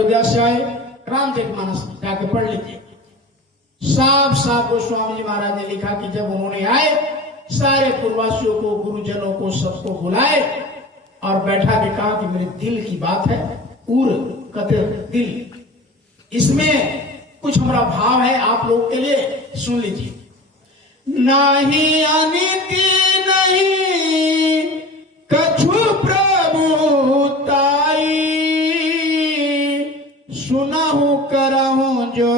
अयोध्या से आए, रामचरितमानस जाके पढ़ लीजिए। साफ साफ गोस्वामी जी महाराज ने लिखा कि जब उन्होंने आए, सारे पूर्ववासियों को, गुरुजनों को, सबको बुलाए और बैठा के कहा कि मेरे दिल की बात है। उर कहते दिल, इसमें कुछ हमारा भाव है आप लोग के लिए, सुन लीजिए। नाही अनिति नहीं कछु प्रभु ताई, सुनहु करहु जो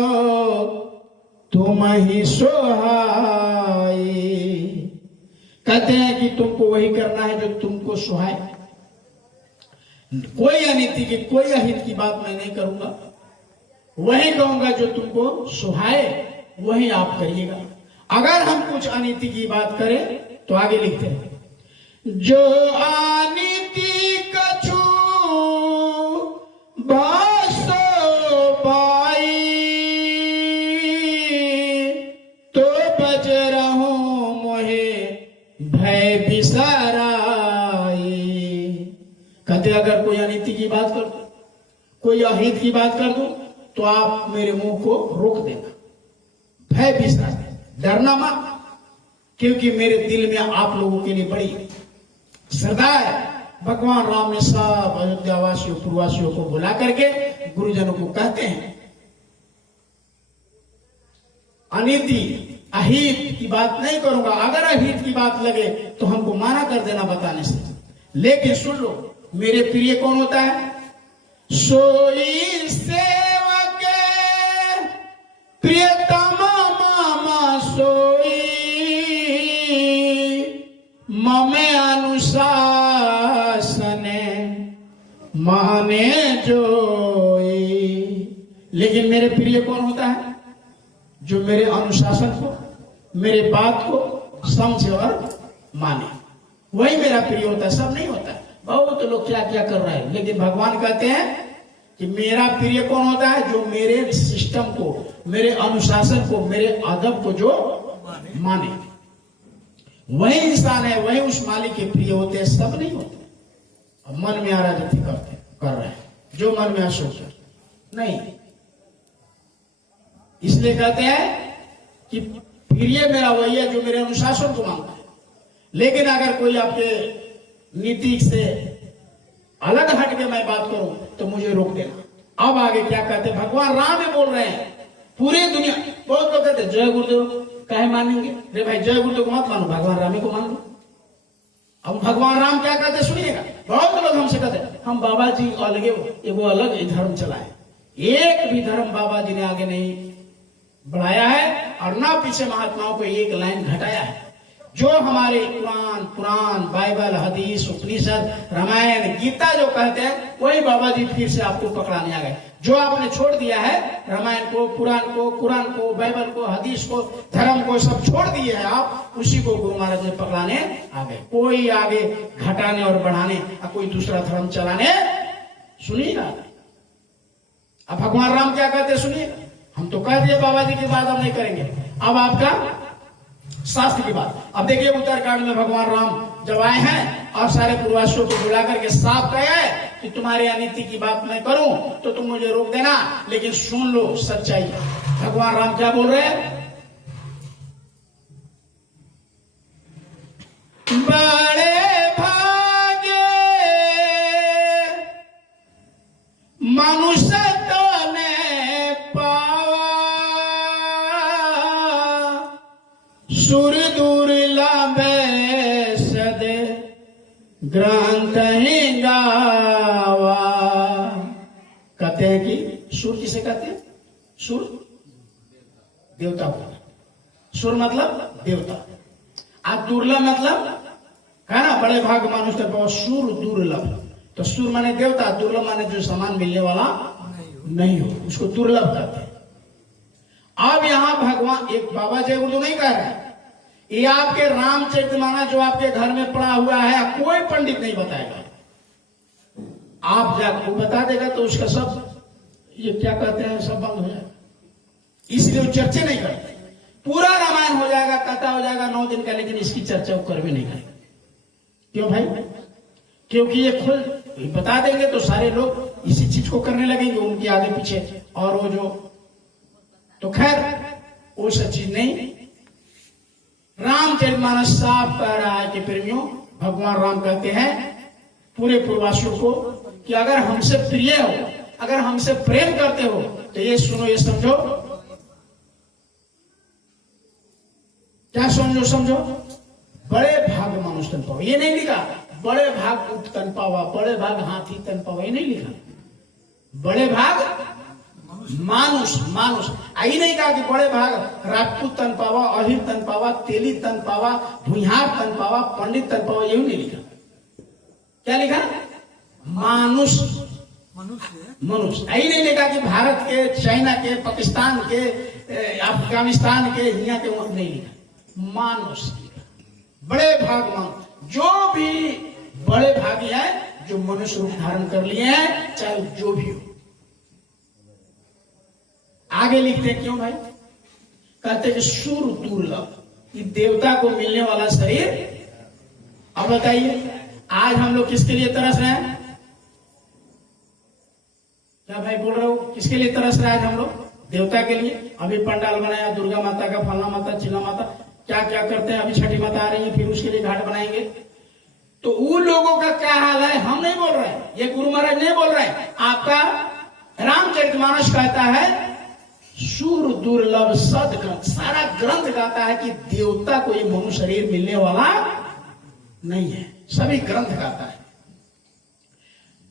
तुम ही सोहाई। कहते हैं कि तुमको वही करना है जो तुमको सुहाए। कोई अनिति की, कोई अहित की बात मैं नहीं करूंगा, वही कहूंगा जो तुमको सुहाए, वही आप करिएगा। अगर हम कुछ अनिति की बात करें तो आगे लिखते हैं, जो अनिति कछु बासो बाई, तो बज रहूं मोहे भय बिसाराई। कहते अगर कोई अनिति की बात कर दो, कोई अहित की बात कर दो, तो आप मेरे मुंह को रोक देना, भय बिसार देना, डरना मत, क्योंकि मेरे दिल में आप लोगों के लिए बड़ी श्रद्धा है। भगवान राम ने सब अयोध्यावासियों, पूर्ववासियों को बुला करके गुरुजनों को कहते हैं, अनिति अहित की बात नहीं करूंगा। अगर अहित की बात लगे तो हमको माना कर देना बताने से, लेकिन सुन लो, मेरे प्रिय कौन होता है? सोई सेवक प्रियतम मामा सोई, ममे अनुशासन माने जोई। लेकिन मेरे प्रिय कौन होता है? जो मेरे अनुशासन को, मेरे बात को समझे और माने, वही मेरा प्रिय होता है। सब नहीं होता है। बहुत लोग क्या क्या कर रहे हैं, लेकिन भगवान कहते हैं कि मेरा प्रिय कौन होता है? जो मेरे सिस्टम को, मेरे अनुशासन को, मेरे अदब को जो माने, वही इंसान है, वही उस मालिक के प्रिय होते हैं। सब नहीं होते। अब मन में आराधना करते कर रहे हैं, जो मन में असोच नहीं। इसलिए कहते हैं कि प्रिय मेरा वही है जो मेरे अनुशासन को मानता है। लेकिन अगर कोई आपके नीति से अलग हट के मैं बात करूं तो मुझे रोक देना। अब आगे क्या कहते हैं? भगवान राम में बोल रहे हैं, पूरी दुनिया। बहुत लोग कहते हैं जय गुरुदेव, काहे मानेंगे? अरे भाई, जय गुरुदेव को मत मानो, भगवान राम को मान लो। अब भगवान राम क्या कहते सुनिएगा। बहुत लोग हमसे कहते हैं हम बाबा जी अलग, वो अलग धर्म चलाए। एक भी धर्म बाबा जी ने आगे नहीं बढ़ाया है और ना पीछे महात्माओं को एक लाइन घटाया है। जो हमारे पुराण, बाइबल, हदीस, उपनिषद, रामायण, गीता जो कहते हैं, वही बाबा जी फिर से आपको पकड़ाने आ गए। जो आपने छोड़ दिया है, रामायण को, पुराण को, कुरान को, बाइबल को, हदीस को, धर्म को, सब छोड़ दिए हैं आप, उसी को गुरु महाराज ने पकड़ाने आ गए। कोई आगे घटाने और बढ़ाने और कोई दूसरा धर्म चलाने सुनिएगा। अब भगवान राम क्या कहते सुनिए। हम तो कह दिए बाबा जी की बात हम नहीं करेंगे। अब आपका शास्त्र की बात। अब देखिए उत्तरकांड में भगवान राम जब आए हैं और सारे पूर्ववासियों को बुला करके साफ कहे कि तुम्हारी अनिति की बात मैं करूं तो तुम मुझे रोक देना, लेकिन सुन लो सच्चाई। भगवान राम क्या बोल रहे हैं? बड़े भागे मनुष्य सुर दुर्लभ सदे ग्रंथ ही गावा। कहते हैं कि सुर किसे कहते हैं? सुर देवता को। सुर मतलब देवता, आज दुर्लभ मतलब है ना, बड़े भाग मनुष्य बहुत। सुर दुर्लभ, तो सुर माने देवता, दुर्लभ माने जो सामान मिलने वाला नहीं हो, उसको दुर्लभ कहते हैं। अब यहां भगवान एक बाबा जय गुरु नहीं कह रहे, ये आपके रामचरितमानस जो आपके घर में पड़ा हुआ है, कोई पंडित नहीं बताएगा। आप जाकर बता देगा तो उसका सब ये क्या कहते हैं सब बंद हो जाएगा। इसलिए वो चर्चा नहीं करते। पूरा रामायण हो जाएगा, कथा हो जाएगा 9 दिन का, लेकिन इसकी चर्चा वो कर भी नहीं करेगा। क्यों भाई? क्योंकि ये खुद बता देंगे तो सारे लोग इसी चीज को करने लगेंगे उनके आगे पीछे। और वो जो तो खैर वो सब चीज नहीं। रामचरितमानस साफ कह रहा है कि प्रेमियों, भगवान राम कहते हैं पूरे पूर्ववासियों को कि अगर हमसे प्रिय हो, अगर हमसे प्रेम करते हो तो ये सुनो, ये समझो। क्या समझो? बड़े भाग मनुष्य तन पावा, ये नहीं लिखा बड़े भाग ऊंट तन पावा, बड़े भाग हाथी तन पावा, ये नहीं लिखा। बड़े भाग मानुष आई नहीं कहा कि बड़े भाग राजपूत तन पावा, अहिर तन पावा, तेली तन पावा, भुइहार तन पावा, पंडित तन पावा, यही नहीं लिखा। क्या लिखा? मनुष्य आई नहीं लिखा कि भारत के, चाइना के, पाकिस्तान के, अफगानिस्तान के, हिया के, वहां नहीं लिखा। मानुष बड़े भाग जो भी बड़े भागी हैं, जो मनुष्य रूप धारण कर लिए हैं, चाहे जो भी हो। आगे लिखते क्यों भाई? कहते कि सुर दुर्लभ, कि देवता को मिलने वाला शरीर। अब बताइए आज हम लोग किसके लिए तरस रहे हैं? क्या भाई बोल रहे हो? किसके लिए तरस रहे हैं आज हम लोग? देवता के लिए। अभी पंडाल बनाया दुर्गा माता का, फलना माता, चिल्ला माता, क्या क्या करते हैं। अभी छठी माता आ रही है, फिर उसके लिए घाट बनाएंगे। तो उन लोगों का क्या हाल है? हम नहीं बोल रहे हैं, ये गुरु महाराज नहीं बोल रहे हैं। आपका रामचरितमानस कहता है सूर दुर्लभ सद ग्रंथ, सारा ग्रंथ कहता है कि देवता को ये मनुष्य शरीर मिलने वाला नहीं है। सभी ग्रंथ कहता है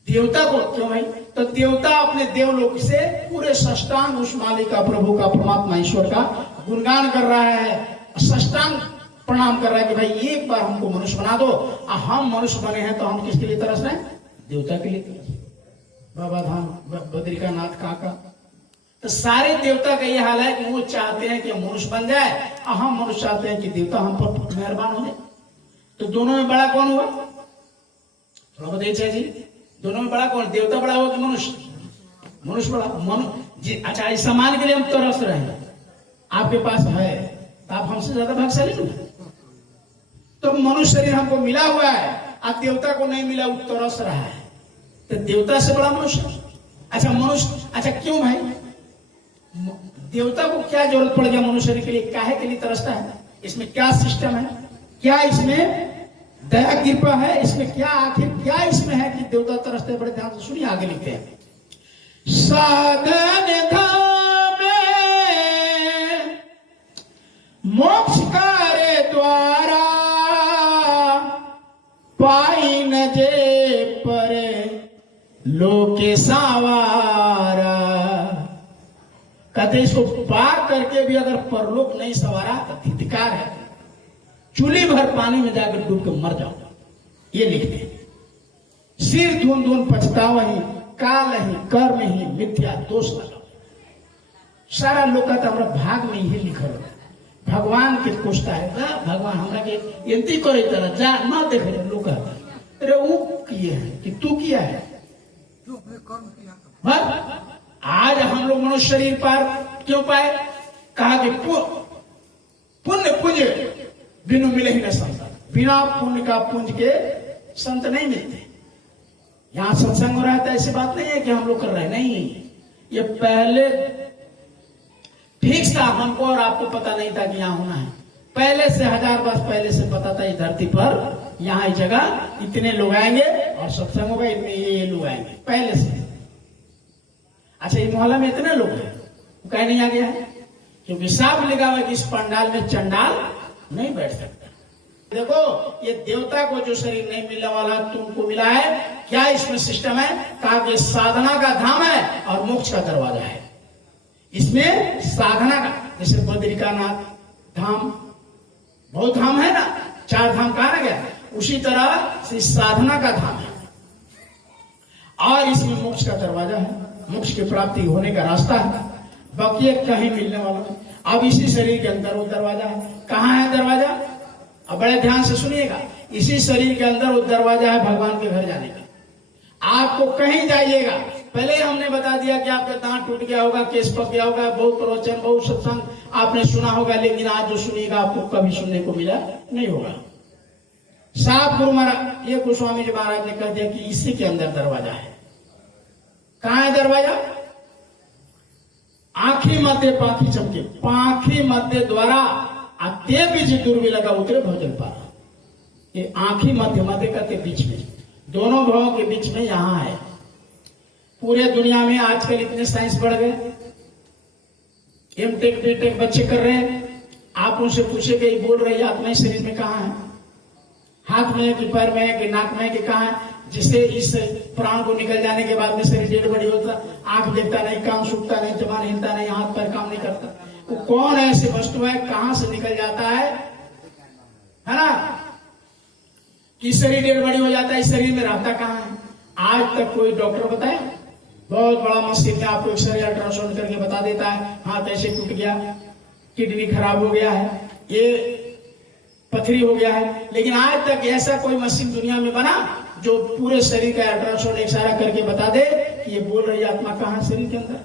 देवता को। क्यों भाई? तो देवता अपने देवलोक से पूरे सष्टांग उस मालिक का, प्रभु का, परमात्मा ईश्वर का गुणगान कर रहा है, सष्टांग प्रणाम कर रहा है कि भाई एक बार हमको मनुष्य बना दो। हम मनुष्य बने हैं तो हम किसके लिए तरस रहे हैं? देवता के लिए तरस। बाबा धाम, बद्रिकानाथ, काका, तो सारे देवता का ये हाल है कि वो चाहते हैं कि मनुष्य बन जाए, और हम मनुष्य चाहते हैं कि देवता हम पर मेहरबान हो जाए। तो दोनों में बड़ा कौन हुआ? थोड़ा बताइए जी, दोनों में बड़ा कौन? देवता बड़ा हुआ कि मनुष्य? मनुष्य बड़ा। अच्छा, इस सामान के लिए हम तरस रहे हैं, आपके पास है तो आप हमसे ज्यादा भाग्यशाली हो। तो मनुष्य शरीर हमको मिला हुआ है, आज देवता को नहीं मिला, वो तरस रहा है। तो देवता से बड़ा मनुष्य। अच्छा मनुष्य, अच्छा क्यों भाई? देवता को क्या जरूरत पड़ गया मनुष्य शरीर के लिए? काहे के लिए तरसता है? इसमें क्या सिस्टम है? क्या इसमें दया कृपा है? इसमें क्या, आखिर क्या इसमें है कि देवता तरसते? बड़े ध्यान से सुनिए, आगे लिखते हैं। साधन धाम मोक्ष कार्य द्वारा पाई न जे पर लोके सवारा। कहते इसको पार करके भी अगर परलोक नहीं सवारा तो धिक्कार है, चूली भर पानी में जाकर डूब के मर जाओ। ये लिखते हैं। सिर धुन धुन पछतावा ही, काल ही, कर्म ही, मिथ्या दोष लगा। सारा लोग का हमारा भाग में ही लिखा है। भगवान के पूछता है, भगवान हमरा के एंती करे तरह जा ना देख रहे लोग। अरे वो किए है कि तू किया है? आज हम लोग मनुष्य शरीर पर क्यों पाए? कहा कि पुण्य पुंज बिनु मिले ही न संत। बिना पुण्य का पुंज के संत नहीं मिलते। यहां सत्संग हो रहा है तो ऐसी बात नहीं है कि हम लोग कर रहे हैं, नहीं। ये पहले फिक्स था, हमको और आपको पता नहीं था कि यहाँ होना है। पहले से 1000 वर्ष पहले से पता था इस धरती पर यहाँ इस जगह इतने लोग आएंगे और सत्संग होगा, इनमें ये लोग आएंगे पहले से। अच्छा, ये मोहल्ला में इतने लोग हैं, कहीं नहीं आ गया है? क्योंकि साफ लिखा हुआ कि इस पंडाल में चंडाल नहीं बैठ सकता। देखो, ये देवता को जो शरीर नहीं मिलने वाला तुमको मिला है, क्या इसमें सिस्टम है? कहा कि साधना का धाम है और मोक्ष का दरवाजा है। इसमें साधना का, जैसे बद्रिकानाथ धाम, बहुत धाम है ना, 4 धाम कहा ना गया, उसी तरह से साधना का धाम है और इसमें मोक्ष का दरवाजा है, मोक्ष की प्राप्ति होने का रास्ता है। बाकी कहीं मिलने वाला है। अब इसी शरीर के अंदर वो दरवाजा है। कहाँ है दरवाजा? अब बड़े ध्यान से सुनिएगा। इसी शरीर के अंदर वो दरवाजा है भगवान के घर जाने का। आपको कहीं जाइएगा, पहले हमने बता दिया कि आपका दांत टूट गया होगा, केस पक गया होगा, बहुत प्रवचन, बहुत सत्संग आपने सुना होगा, लेकिन आज जो सुनिएगा आपको कभी सुनने को मिला नहीं होगा। साफ गुरु महाराज, ये गोस्वामी जी महाराज ने कह दिया कि इसी के अंदर दरवाजा है। कहां है दरवाजा? आंखी मध्य पाखी चमके, पाखी मध्य द्वारा अत्य बीच दूरवी लगा उतरे भोजन पारा। ये आंखी मध्य, मध्य करते बीच में, दोनों भावों के बीच में यहां है। पूरे दुनिया में आजकल इतने साइंस बढ़ गए, एमटेक बीटेक बच्चे कर रहे हैं। आप उनसे पूछेंगे, बोल रही आत्मा शरीर में कहां है? हाथ में है कि पैर में है कि नाक में है कि कहां है? जिससे इस प्राण को निकल जाने के बाद में शरीर डेढ़ बड़ी होता, आंख देखता नहीं, कान सूखता नहीं, जबान हिलता नहीं, हाथ पैर काम नहीं करता। वो कौन ऐसी वस्तु है, कहां से निकल जाता है ना? कि शरीर डेढ़ बड़ी हो जाता है, इस शरीर में रहता कहां है? आज तक कोई डॉक्टर बताए? बहुत बड़ा मशीन में आपको एक्सरे अल्ट्रासाउंड करके बता देता है, हाथ ऐसे टूट गया, किडनी खराब हो गया है, ये पथरी हो गया है। लेकिन आज तक ऐसा कोई मशीन दुनिया में बना जो पूरे शरीर का अल्ट्रासाउंड इशारा करके बता दे कि ये बोल रही आत्मा कहां है शरीर के अंदर?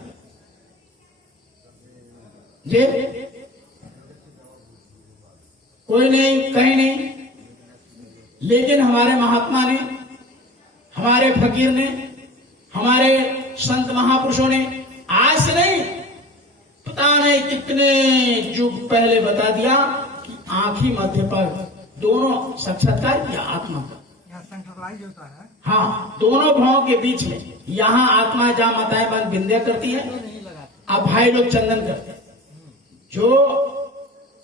ये कोई नहीं, कहीं नहीं। लेकिन हमारे महात्मा ने, हमारे फकीर ने, हमारे संत महापुरुषों ने आज से नहीं, पता नहीं कितने युग पहले बता दिया कि आंखी मध्य पर दोनों साक्षात्कार किया आत्मा का। सेंट्रलाइज होता है। हाँ, दोनों भावों के बीच में यहाँ आत्मा जहाँ मताएं बन विंध्य करती है, अब भाई लोग चंदन करते हैं। जो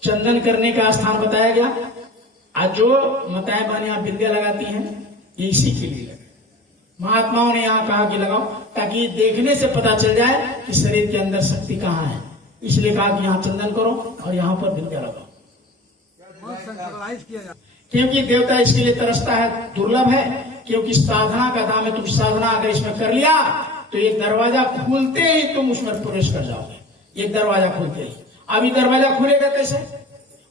चंदन करने का स्थान बताया गया, आज जो मताएं बन यहाँ विंध्य लगाती हैं, ये इसी के लिए लगे। महात्माओं ने यहाँ कहा कि लगाओ, ताकि देखने से पता चल जाए कि शरीर के अंदर शक्ति कहाँ है। इसलिए कहा कि यहाँ चंदन करो और यहाँ पर विंध्य लगाओ, सेंट्रलाइज किया जाता है। क्योंकि देवता इसके लिए तरसता है, दुर्लभ है। क्योंकि साधना का दाम है, तुम साधना अगर इसमें कर लिया तो ये दरवाजा खुलते ही तुम उसमें प्रवेश कर जाओगे। ये दरवाजा खुलते ही, अभी दरवाजा खुलेगा कैसे?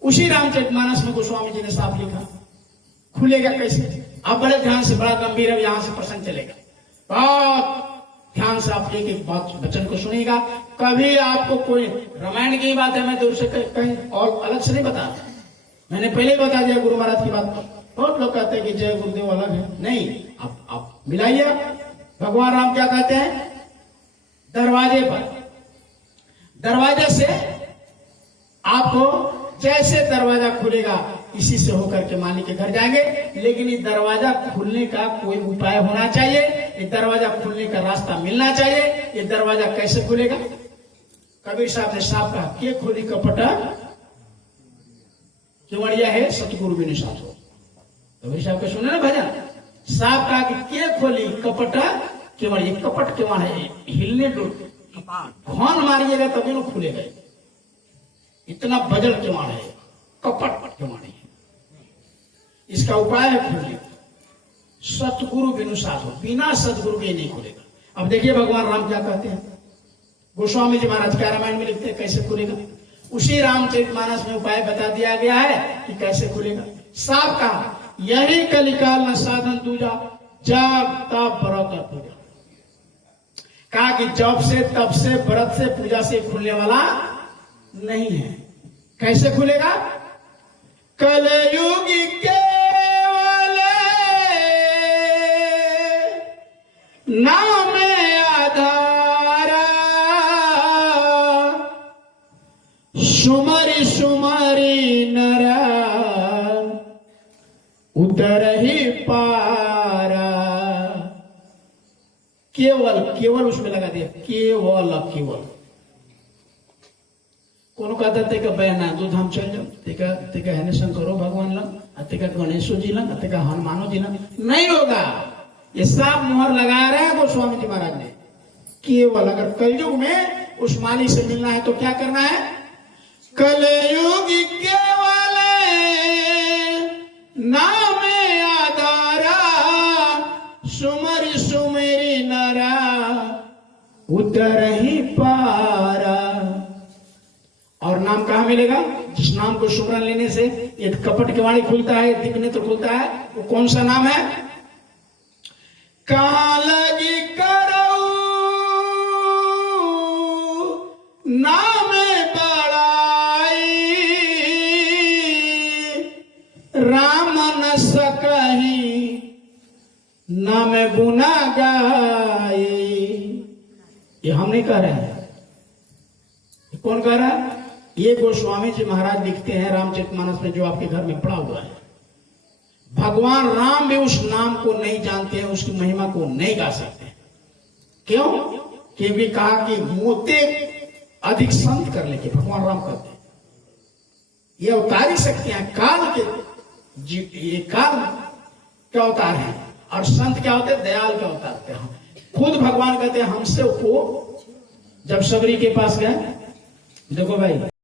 उसी रामचरितमानस में गोस्वामी जी ने साफ लिखा, खुलेगा कैसे? अब बड़े ध्यान से, बड़ा गंभीर है, यहां से प्रसंग चलेगा, बहुत ध्यान से आप एक एक बात वचन को सुनिएगा। कभी आपको कोई रामायण की बात है, मैं दूर से कहीं और अलग से नहीं बता रहा। मैंने पहले बता दिया गुरु महाराज की बात। बहुत लोग कहते हैं कि जय गुरुदेव अलग है, नहीं, आप मिलाइए। भगवान राम क्या कहते हैं? दरवाजे पर, दरवाजे से आपको जैसे दरवाजा खुलेगा इसी से होकर के मालिक के घर जाएंगे। लेकिन ये दरवाजा खुलने का कोई उपाय होना चाहिए, ये दरवाजा खुलने का रास्ता मिलना चाहिए। ये दरवाजा कैसे खुलेगा? कबीर साहब ने साफ कहा, के खोली कपटा केवड़िया है सतगुरु बिनु साथो। कबीर साहब को सुने ना भजन, साफ कहा कि के खोली कपटा केवड़िया। कपट केवड़ है, हिलने दो, घौन मारिएगा तभी ना खुलेगा। इतना बजल केवड़ है, कपट केवड़ है। इसका उपाय है खुलने, सतगुरु बिनु साथो, बिना सतगुरु के नहीं खुलेगा। अब देखिए भगवान राम क्या कहते हैं, गोस्वामी जी महाराज क्या रामायण में लिखते हैं कैसे खुलेगा। उसी रामचरितमानस में उपाय बता दिया गया है कि कैसे खुलेगा। साफ कहा, यही कलिकाल न साधन दूजा, जब तब व्रत और पूजा। कहा कि जब से तब से व्रत से पूजा से खुलने वाला नहीं है। कैसे खुलेगा? कलयुगी केवल नाम आधारा, सुमरि सुमरि नरा उतर ही पारा। केवल, केवल उसमें लगा दिया, केवल केवल। कोनो कहता तेका बहना दूध हम चल जाओ, तेका है शंकरो भगवान लंग, तेका गणेशो जी लंग, तेका हनुमानो जी लंग, नहीं होगा। ये सब मोहर लगा रहे हैं गोस्वामी जी महाराज ने। केवल, अगर कलयुग में उस मालिक से मिलना है तो क्या करना है? कलयुग केवल नाम आधारा, सुमरि सुमरि नरा उतर ही पारा। और नाम कहां मिलेगा? जिस नाम को सुमरन लेने से एक कपट केवाड़ी खुलता है, दिव्य नेत्र खुलता है, वो कौन सा नाम है? कहां लगी करो नाम बड़ाई, राम न सकही नाम गुना गाई। ये हम नहीं कह रहे हैं, कौन कह रहा है? ये गोस्वामी जी महाराज लिखते हैं रामचरितमानस में, जो आपके घर में पड़ा हुआ है। भगवान राम भी उस नाम को नहीं जानते हैं, उसकी महिमा को नहीं गा सकते। क्यों? क्योंकि कहा कि मोते अधिक संत कर लेके भगवान राम करते। ये अवतारी शक्तियां काल के ये काल क्या अवतार है, और संत क्या होते हैं? दयाल के अवतार हैं। खुद भगवान कहते हैं हमसे को, जब शबरी के पास गए, देखो भाई